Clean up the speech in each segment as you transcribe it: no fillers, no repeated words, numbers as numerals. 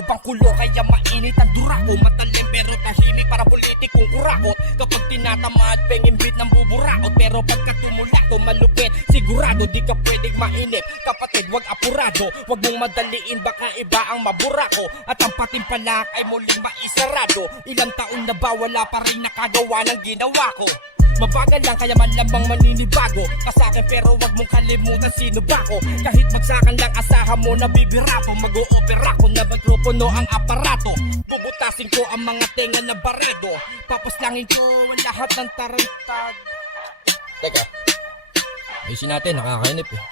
o bangkulo, kaya mainit ang durako. Matalim pero tahimik para politikong kurakot. Kapag tinatamaad, pengimbit ng buburaot. Pero pagka tumulak ko malupit, sigurado di ka pwedeng mainip. Kapatid, wag apurado, wag mong madaliin, baka iba ang maburako. At ang patimpalak ay muling maisarado. Ilang taon na ba wala pa rin nakagawa ng ginawa ko. Mabagal lang kaya malamang maninibago ka sa akin, pero wag mong kalimutan sino ba ko. Kahit magsakan lang asahan mo na bibirato. Mag-oopera ko na mikropono ang aparato. Bubutasin ko ang mga tenga na barido. Papaslangin ko ang lahat ng tarantad. Teka, ayusin natin, nakakainip eh.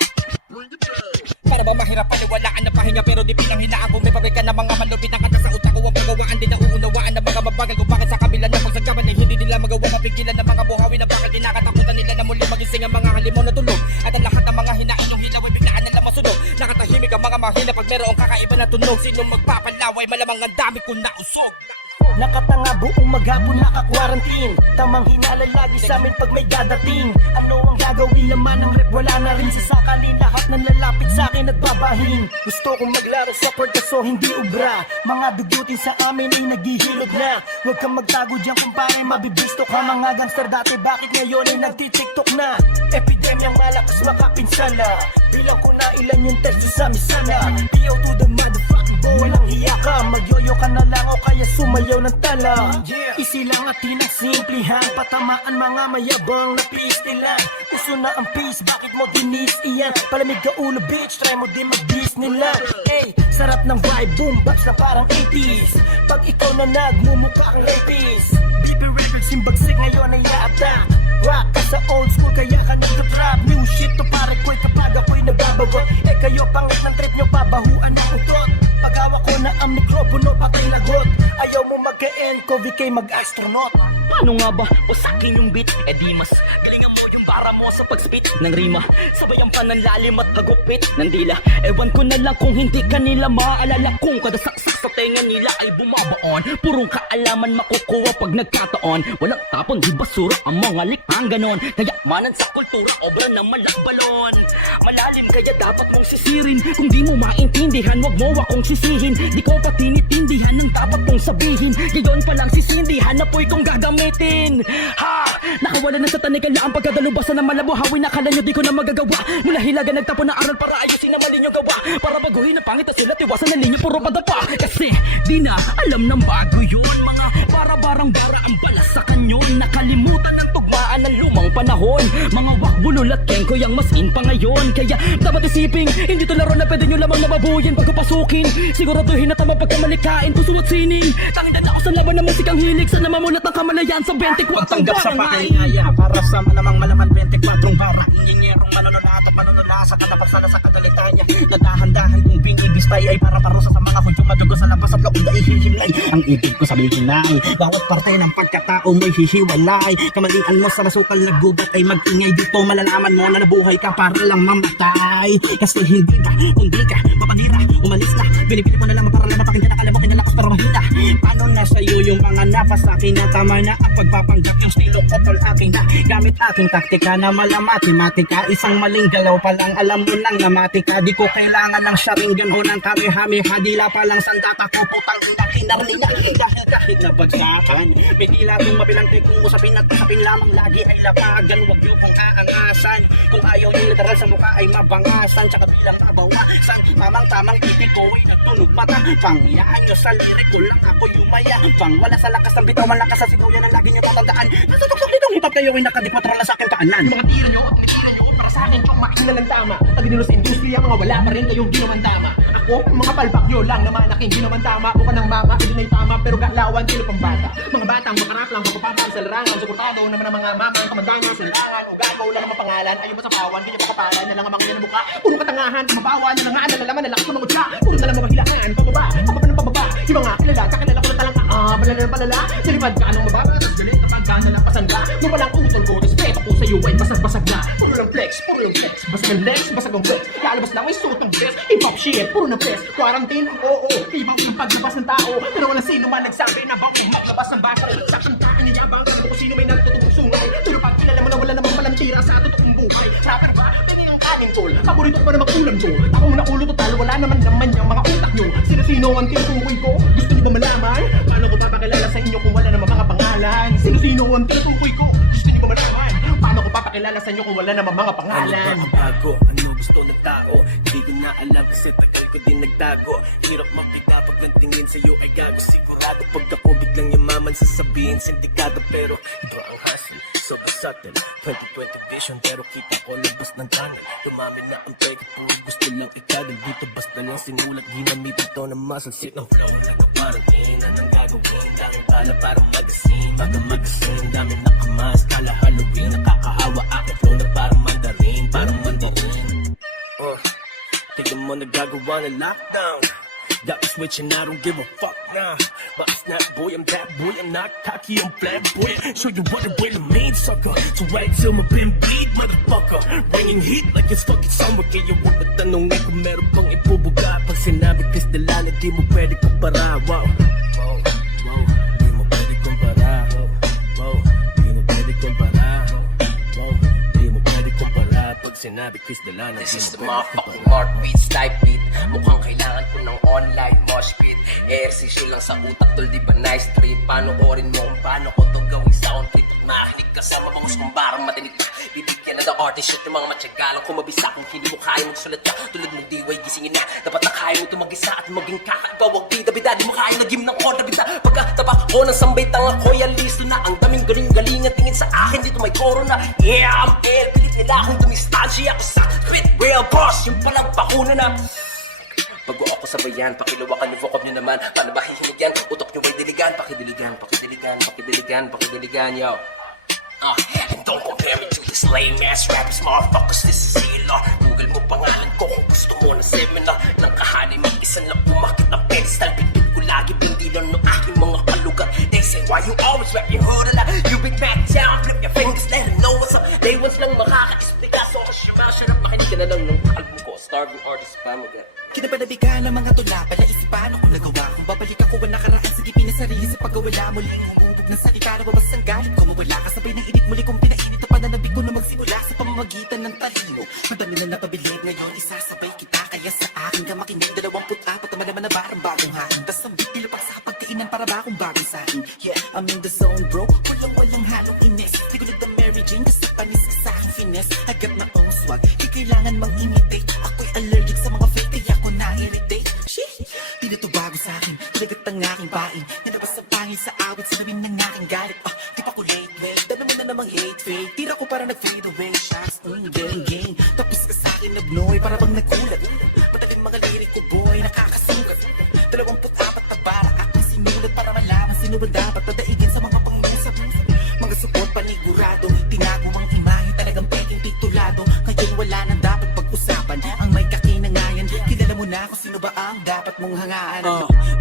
Para ba mahirap paniwalaan na pahinga, pero di pinanghinaan kung may pabrika na mga malupit ang kata sa utak ko. Ang pagawaan din na uunawaan na mga mabagal kung bakit sa kabila ng pagsagkaman ay hindi nila magawa mapigilan ng mga buhawi na bakal kinakatakutan nila na muli magising ang mga halimaw na tulog. At ang lahat ng mga hinainong hilaw ay biglaan na lang masunog. Nakatahimik ang mga mahina pag merong kakaiba na tunog. Sino magpapalaway malamang ang dami kong nausog. Nakatanga buong maghapon naka-quarantine. Tamang hinala lagi sa amin pag may dadating. Ano ang gagawin naman ng rep? Wala na rin sa sakali. Lahat ng lalapit sa akin at babahin. Gusto kong maglaro soccer kaso hindi ubra. Mga dugutin sa amin ay naghihilod na. Huwag kang magtago dyan kumpare, mabibisto ka. Mga gangster dati bakit ngayon ay nagtitiktok na? Epidemyang malakas makapinsala. Bilang ko na ilan yung testo sa misana. Yo to the motherfucking boy. Walang hiya ka, magyoyo ka na lang o kaya sumayaw ng tala. Isi lang at tinasimplihan, patamaan mga mayabang na pistilan. Uso na ang peace, bakit mo dinis iyan? Palamig ka ulo bitch, try mo din mag-Disneyland. Ey, sarap ng vibe, boom baps na parang 80s. Pag ikaw na nagmumukha kang rapist, BP Records yung bagsik ngayon ay i-attack. Rock ka sa old school kaya ka nag-trap. New shit to pare ko'y kapag ako'y nababagot. Eh kayo pangit ng trip nyo, pabahuan ng utot. Pag-awa ko na ang mikropono, patay lagot. Ayaw mo mag-e-enco, VK mag-astronaut. Paano nga ba? Wasakin yung beat, eh di mas galingan mo yung bara mo sa pag-spit ng rima. Sabayan pa ng lalim at hagupit ng dila. Ewan ko na lang kung hindi kanila maaalala kung kada saksak sa tenga nila ay bumabaon. Purong kaalaman makukuha pag nagkataon. Walang tapon, di basura ang mga likhang ganon. Kaya manan sa kultura, obra na malakbalon. Malalim kaya dapat mong sisirin. Kung di mo maintindihan, wag mo akong sisihin. Di ko pa tinitindihan ang dapat kong sabihin. Ngayon pa lang sisindihan na po'y kong gagamitin. Ha! Nakawala na sa tanikala ang pagkadalubasan ng malabuhawi. Nakala nyo di ko na magagawa. Mula hilaga nagtapon ng aral para ayusin na mali nyo gawa. Para baguhin ang pangit na sila, tiwasan na linyo puro padapa. Kasi di na alam ng bago yun. Mga para-barang bara ang balas sa kanyon. Nakalimutan ang tugmaan ng lumang panahon. Mga wakbulol at kengko yang mas in pa ngayon. Kaya dapat isiping, hindi to laro na pwede nyo lamang nababuyin pagkapasukin. Siguraduhin na tama pagkamalikain, puso at sining. Tangin na ako sa laban ng musikang hilig. Sana mamulat ang kamalayan sa 24 Pagtanggap sa barangay. pakinaya para sa malamang malaman 24 bara. Inyenyerong manunulato at manunulasa ka na pagsala sa katulitan niya. Nadahan-dahan kung binibistay ay para parusa sa mga kudyong madugo sa labas sa blog na ihihimlay. Ang ibig ko sabihin ay bawat parte ng pagkatao mo'y hihiwalay. Kamalian mo sa masukal na gubat ay mag-ingay dito. Malalaman mo na nabuhay ka para lang mamatay. Kasi hindi ka, kundi ka, mapanira, umalis na. Binibili mo na lang para lang mapakinggan na kalabakin na lakas pero mahina. Paano na sa'yo yung mga napas akin na tama na at pagpapanggap yung stilo ko tol akin na gamit aking taktika na malamatematika. Isang maling galaw pa lang alam mo nang namatika. Di ko kailangan ng sharingan o ng karehami. Hadila pa lang sandata ko putang ina kinarnina. Kahit na bagsakan may tila kong mabilangke kung usapin at usapin lamang lagi ay lapagan. Huwag niyo pong aangasan kung ayaw yung literal sa mukha ay mabangasan. Tsaka bilang mabawasan tamang-tamang titik ko ay nagtunog mata. Pangyaan nyo sa lirik ko lang ako yumaya. Pang wala sa lakas ng bitaw, malakas sa sigaw yan ang lagi nyo tatandaan. Nasa tuktok nitong hip-hop kayo ay nakadikmatra na sa akin kaanan. Yung mga tira nyo at tira nyo para sa akin kung makina ng tama. Pag dinilo sa industriya, mga wala pa rin kayong ginamandama. Ako, mga palpakyo lang naman aking ginamandama. Buka ng mama, hindi na'y tama, pero galawan sila pang bata. Mga batang makarap lang, pagpapapang sa larangan. Suportado naman ang mga mama, ang kamandana, silangan. O gagaw lang ang pangalan, ayaw mo sa pawan, kanya pakapalan na lang ang mga yan mukha. Puro katangahan, mabawa na lang nga, nalalaman na lang ako mga puro na lang mabahilaan, pababa, pababa. Yung mga kilala, kakilala ko na talang balala na palala. Salipad ka anong mababa, tapos galit na pagkana na pasan ka. Yung walang utol ko, respeto ko sa'yo ay basag-basag na. Puro lang flex, basag ang legs, basag ang flex. Lalabas lang, may suot ng dress, hip-hop shit, puro na press. Quarantine, oo, ibang yung paglabas ng tao. Pero walang sino man nagsabi na bang maglabas ng basa. Sa kantaan niya yabang, kung sino may nagtutugong sungay. Pero pag kilala mo na wala namang palang tira sa totoong buhay. Rapper ba? kanin, tol. Paborito ko pa naman ulam, tol. Ako muna ulo, total. Wala naman yung mga utak nyo. Sino-sino ang tinutukoy ko? Gusto nyo ba malaman? Paano ko papakilala sa inyo kung wala naman mga pangalan? Sino-sino ang tinutukoy ko? Gusto nyo ba malaman? Paano ko papakilala sa inyo kung wala naman mga pangalan? Ano ba bago? Ano gusto ng tao? Hindi ko na alam kasi tagal ko din nagtago. Hirap makita pag nagtingin sa'yo ay gago. Sigurado pag ako biglang yumaman sasabihin sindikado. Pero ito ang hustle, so versatile. 2020 vision pero kita ko labas ng tunnel. Dumami na ang peke, puro gusto lang ikadal. Dito basta lang sinulat, ginamitin to ng muscle. Sit ng flow, nakaparating, anong gagawin? Daming pala parang magazine, magazine. Dami nakamas, kala Halloween. Nakakahawa aking flow na parang mandarin, tignan mo nagagawa ng lockdown. Got me switching, I don't give a fuck now. But it's not boy, I'm that boy, I'm not cocky, I'm flat boy. Show you what it really means, sucker. So right till my pin bleed, motherfucker. Bringing heat like it's fucking summer. Kaya huwag na tanongin kung meron bang ipubuga. Pag sinabi Cristela na di mo pwede kumpara. Wow, wow, wow, di mo pwede kumpara. Wow, di mo pwede kumpara. Wow, di mo pwede kumpara. Pag sinabi Cristela na di mo pwede kumpara. This is the motherfucking Mark Beats type beat. Mukhang kailangan ko ng online mosh pit. Ehersisyo lang sa utak tol, di ba nice trip? Panoorin mo kung paano ko to gawing sound trip. At makinig ka sa mabangos kung barang matinig. Bibigyan na ng artist shit yung mga matsyagalang kumabisa. Kung hindi mo kaya magsulat ka, tulad mong diway gisingin na. Dapat na kaya mo tumagisa at maging kakaiba. Huwag bida-bida, di mo kaya nag-gym ng kontrabida. Pagkatabak ko ng sambay tanga ko, yan listo na. Ang daming galing-galingan tingin sa akin, dito may corona. Yeah, I'm ill, pilit nila akong dumistansya. Ako sa spit real boss, yung palang bakuna na. Bago ako sabayan, pakilawakan yung vocab nyo naman. Paano ba hihinig yan? Utok nyo ba'y diligan? Pakidiligan, pakidiligan, pakidiligan, pakidiligan, yo. And don't compare me to this lame ass rappers, motherfuckers, this is ELR. Google mo pangalan ko kung gusto mo ng seminar. Nang kahani may isa lang umakit ng pedestal. Bindin ko lagi, bindilan ng aking mga kalugar. They say, why you always rap your hood a lot? You big fat town, flip your fingers, let them know what's up. Day ones lang makaka-explica, so shut up, makinig ka na lang ng album ko. Starving artist, pamagat. Kinapalabigan ng mga tula, palaisipan ako nagawa. Kung babalik ako ang nakaraan, sige pinasarili sa pagkawala muling umubog ng salita na babas ang galit ko. Mawala ka sabay ng init muli kong pinainit na pananabik ko na magsimula sa pamamagitan ng talino. Madami na napabilib ngayon, isasabay kita. Kaya sa akin ka makinig, 24 naman naman na barang bagong hain. Tas ang bit nilapag sa kapagkainan para ba akong bagay sa akin. Yeah, I'm in the zone bro, walang halong ines. Di ko nagdang Mary Jane, kasi panis ka sa aking finesse. I got my own swag, di kailangan mang imitate. Ako'y allergic sa mga fake, kaya ako na-irritate. Shit, di na to bago sa akin, talagat ang aking pain. Nalabas ang pangil sa awit, sa labing ng aking galit. Di pa ko late, dami mo na namang hate fake. Tira ko para nag-fade away, shots, gang. Tapos ka sa akin na blow, para bang nagkulat. Madaling mga lirik ko boy, nakakasugat. 24 na bara akong sinulat para malaman sino ba dapat padaigin sa mga pangusap. Mga support panigurado, tinago ang imahe, talagang peking titulado. Ngayon wala nang dapat pag-usapan, ang may kakinangayan. Kilala mo na kung sino ba ang dapat mong hangaan.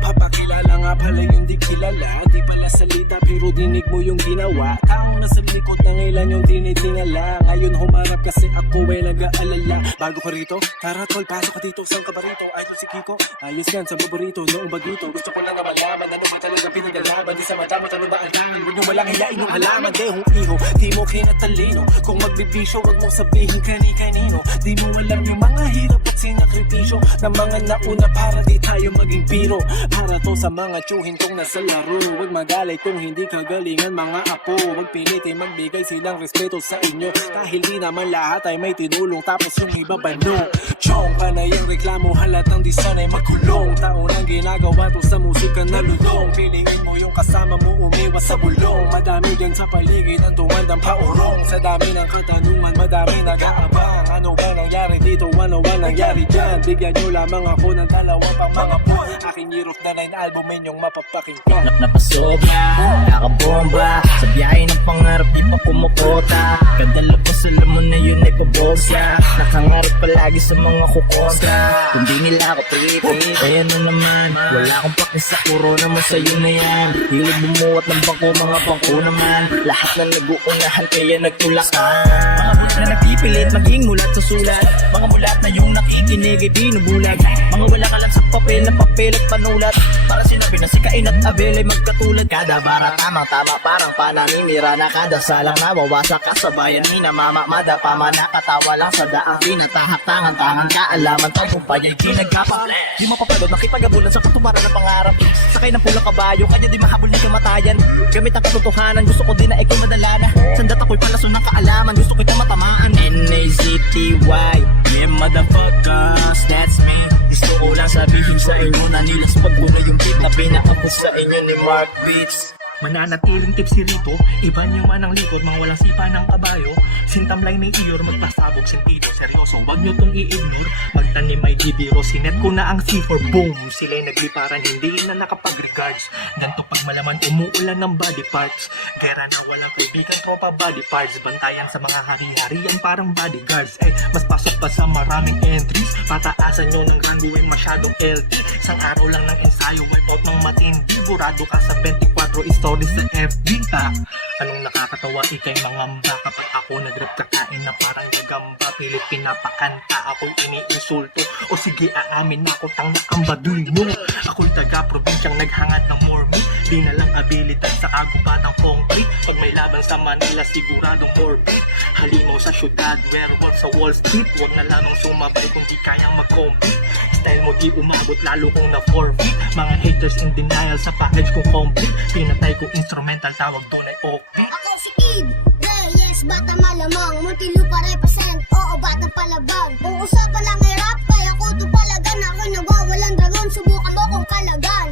Papakilala nga pala yung di kilala. Di pala salita pero dinig mo yung ginawa. Taong nasa likod ng ilan yung tinitingala. Ngayon humarap kasi ako ay nag-aalala. Bago ka rito, tara tol, pasok ka dito. Saan ka ba rito? Idol si Kiko, ayos yan sa paborito. Noong bagito, gusto ko lang na malaman. Ano ba talagang pinagalaban? Di sa mata mo, ano ba ang tangan? Huwag nyo walang hilain yung halaman. Dehong iho, di mo kinatalino. Kung magbibisyo, huwag mong sabihin kani-kanino. Di mo alam yung mga hirap at sinakripisyo ng mga nauna para di tayo maging biro. Para to sa mga tsuhin kong nasa laro. Huwag magalit kung hindi kagalingan mga apo. Huwag pilitin magbigay silang respeto sa inyo. Dahil di naman lahat ay may tinulong. Tapos yung iba bano. Chong, panay ang reklamo, halatang di sanay magkulong. Taon ang ginagawa to sa musika na lulong. Pilingin mo yung kasama mo umiwas sa bulong. Madami dyan sa paligid ang tumandang paurong. Sa dami ng katanungan, madami nag-aabang. Ano ba nangyari dito? Ano ba nangyari dyan? Bigyan nyo lamang ako ng dalawang pang mga boy. Aking year of the 9 album inyong mapapakinggan. Napasobra, nakabomba. Sa biyahe ng pangarap di pa kumukota. Kadala pa sa lamon na yun ay pabogsa. Nakangarap palagi sa mga kukontra. Kung di nila ako pipi, kaya na naman. Wala akong pakin sa puro naman sa'yo na yan. Hilig bumuhat ng bangko, mga bangko naman. Lahat na nag-uunahan kaya nagtulakan. Mga buta na pilit maging mulat sa sulat. Mga mulat na yung nakikinig ay binubulag. Mga wala kalat sa papel na papel at panulat. Para sinabi na si Cain at Abel ay magkatulad. Kada bara tamang-tama parang pananimira na kada salang nawawasak ka sa bayan. Minamamamada pa man nakatawa lang sa daang tinatahak-tangan-tangan kaalaman tagumpay ay ginagapa. Di mapapagod makipagabulan sa katubaran ng pangarap. Sakay ng pulang kabayo kanya di mahabol ni kamatayan. Gamit ang katotohanan gusto ko din na ikaw madalana. Sandat ako'y palaso ng kaalaman gusto ko itong matamaan. N-A-Z-T-Y yeah motherfuckers that's me. Gusto ko lang sabihin sa inyo na nilaspag ko na yung beat na pinakapos sa inyo ni Mark Beats. Mananatiling tipsy rito, iba niyo man ang likod, mga walang sipa ng kabayo. Sintamlay may iyor, magpasabog sentido, seryoso, wag niyo tong i-ignore. Magtanim ay gibiro, sinet ko na ang C4, boom. Sila'y nagliparan, hindi na nakapag-regards. Ganto pag malaman, umuulan ng body parts. Gera na walang kaibigan, tropa body parts. Bantayan sa mga hari-harian, parang bodyguards. Mas pasok pa sa maraming entries. Pataasan nyo ng runway masyadong LT. Isang araw lang ng ensayo, wipe out ng matindi. Burado ka sa 24 stories sa FB ta. Anong nakakatawa ikay mangamba kapag ako nag-rap kakain na parang gagamba. Pilit pinapakanta ako'y iniinsulto. O sige aamin na ako tang nakambaduy mo. Ako'y taga-probinsyang naghangad ng mormi. Di na lang abilidad sa kagubatang concrete. Pag may laban sa Manila siguradong orbit. Halimaw sa syudad, werewolf sa Wall Street. Huwag na lamang sumabay kung di kayang mag-compete. Style mo di umabot lalo kung na-forfeit. Mga haters in denial sa package kong complete. Pinatay kong instrumental tawag doon ay okay. Ako si Kid Reyes, bata malamang Muntinlupa represent, oo bata palabag. Kung usapan lang ay rap, kaya ko to palagan. Ako'y nagwawalang dragon, subukan mo kung kalagan.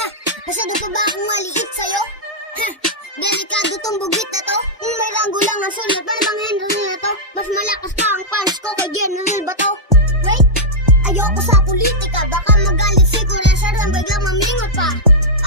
Ha, masyado pa ba akong maliit sa'yo? Delikado tong bugit na to. Kung may ranggo lang ang sulat, pero bang Henry na to? Mas malakas pa ang punch ko kay General Bato. Wait, ayoko sa politika, baka magalit si Kuya Sharon, biglang mamingot pa.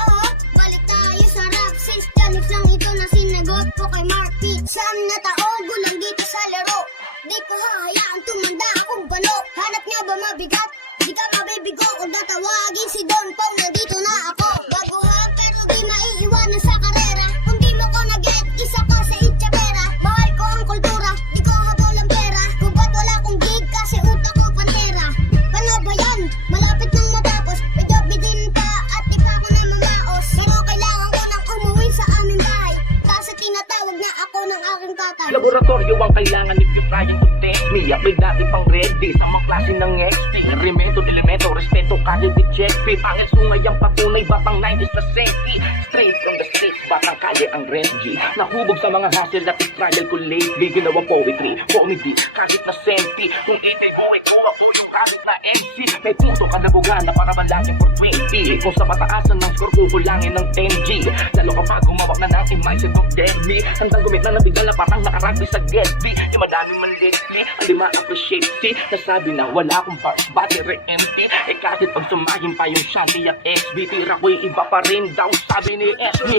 Oo, balik tayo sa rap. Since Janus lang ito na sinagot ko kay Mark Pitt. Siyam na taon, gulang dito sa laro. Di ko hahayaan tumanda akong balo. Hanap niya ba mabigat? Di ka mabibigo kung tatawagin si Don Pong. Nandito na ako. Bago ha, pero di maiiwanan sa karera. Kung di mo ko na-get, isa ka sa itchapera. Mahal ko ang kultura, di ko habol ang pera. Kung ba't wala kong gig kasi utak ko pantera. Paano ba yan? Malapit nang matapos. May job din pa at di pa ako na mamaos. Pero kailangan ko nang umuwi sa aming bahay. Kasi tinatawag na ako ng aking tatay. Laboratorio ang kailangan if you trying to test me. Ako'y dati pang ready sa mga klase ng XP. Remento, elemento, respeto, kahit i-check fee. Pangil sungay ang patunay, batang 90s na safety. Straight from the streets, batang kaya ang Renji. Nahubog sa mga hassle at struggle ko lately. Ginawang poetry, comedy, kahit na senti. Kung itay buhay ko, ako yung kahit na MC. May punto kalabugan na para malangin for 20. Kung sa mataasan ng score, kukulangin ng 10G. Lalo kapag gumawak na ng image ng deadly. Hanggang gumit na nabigla na parang nakaragpi sa Getby. Yung madaming malikli, hindi ma-appreciate si. Nasabi na wala akong bars, battery empty. Eh kahit pag sumahin pa yung Shanty at SB, tira ko'y iba pa rin daw sabi ni SB.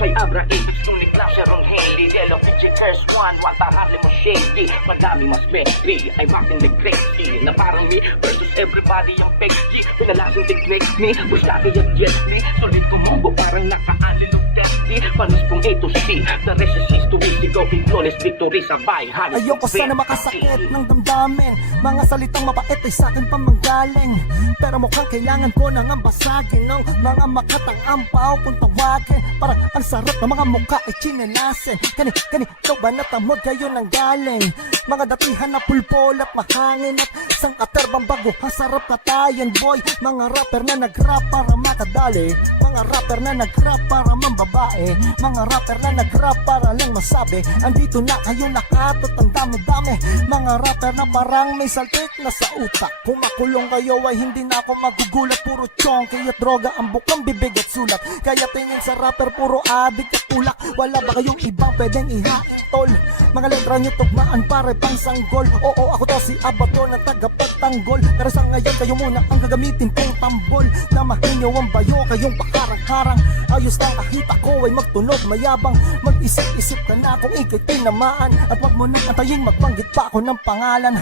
Kay Abra 8, nung ni Clash Sharon Haley, Yellow PJ Curse 1, Wata Harley mo shady. Madami mas petri, ay Martin the Crazy. Na parang me versus everybody yung fake G. Pinalasing techniques ni, Bustaki at Jet Li. Solid kumombo parang naka-alin ng testy. Panos kung A to C, the rest is history. Sigaw kay flawless victory sa bahay. Ayoko sana makasakit ng damdamin. Mga salitang mapait ay sa'kin pa manggaling. Pero mukhang kailangan ko nang ambasagin ng mga makatang ampaw kung tawagin. Parang ang sarap ng mga mukha ay chinelasin. Ikaw ba natamod kayo nang galing? Mga datihan na pulpol at mahangin. At isang aterbang bago ang sarap katayan boy. Mga rapper na nag-rap para makadali. Mga rapper na nag-rap para mambabae. Mga rapper na nag-rap para lang masabi andito na kayo nakatot ang dami-dami. Mga rapper na parang may saltik na sa utak. Kung makulong kayo ay hindi na ako magugulat. Puro chonky at droga ang bukang bibig at sulat. Kaya tingin sa rapper puro adik at tulak. Wala ba kayong ibang pwedeng ihain tol? Mga letra nyo tugmaan pare pang sanggol. Oo ako to si Abato na tagapagtanggol. Pero sa ngayon kayo muna ang gagamitin pong tambol. Namahin nyo ang bayo kayong pakarang-karang. Ayos lang kahit ako ay magtunog mayabang. Mag-isip-isip ka na kung ikay tinamaan. At wag mo nang antayin magbanggit pa ako ng pangalan.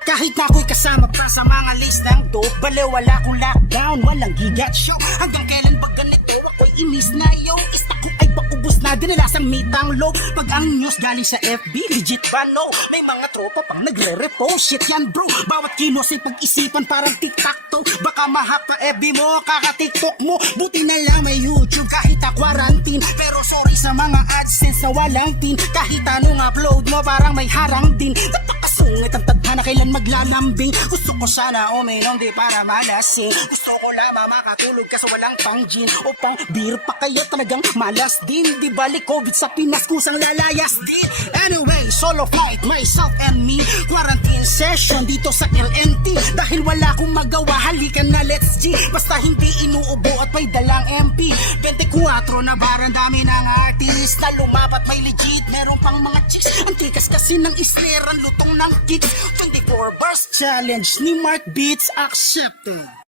Kahit na ako'y kasama pa sa mga listang to, bale wala akong lockdown, walang gigat show. Hanggang kailan ba ganito ako'y inis na yo? Ista ko ay bakubos na mga dinilasang mitang low. Pag ang news galing sa FB, legit ba no? May mga tropa pang nagre-repost. Shit yan bro, bawat kilos ay pag-isipan parang tic-tac-toe. Baka mahak pa FB mo, kaka-tiktok mo. Buti na lang may YouTube kahit na quarantine. Pero sorry sa mga AdSense na walang pin. Kahit anong upload mo parang may harang din. Napakasungit ang tadhana kailan maglalambing. Gusto ko sana uminom di para malasing. Gusto ko lamang makatulog kaso walang pang gin o pang beer pa kaya talagang malas din. Di balik COVID sa Pinas kusang lalayas din. Anyway, solo flight, myself and me. Quarantine session dito sa LNT. Dahil wala akong magawa, halikan na let's G. Basta hindi inuubo at may dalang MP. 24 na barang dami ng artist na lumapat may legit. Meron pang mga chicks. Ang tikas kasi ng isneran lutong ng kicks. 24 bars challenge ni Mark Beats accepted.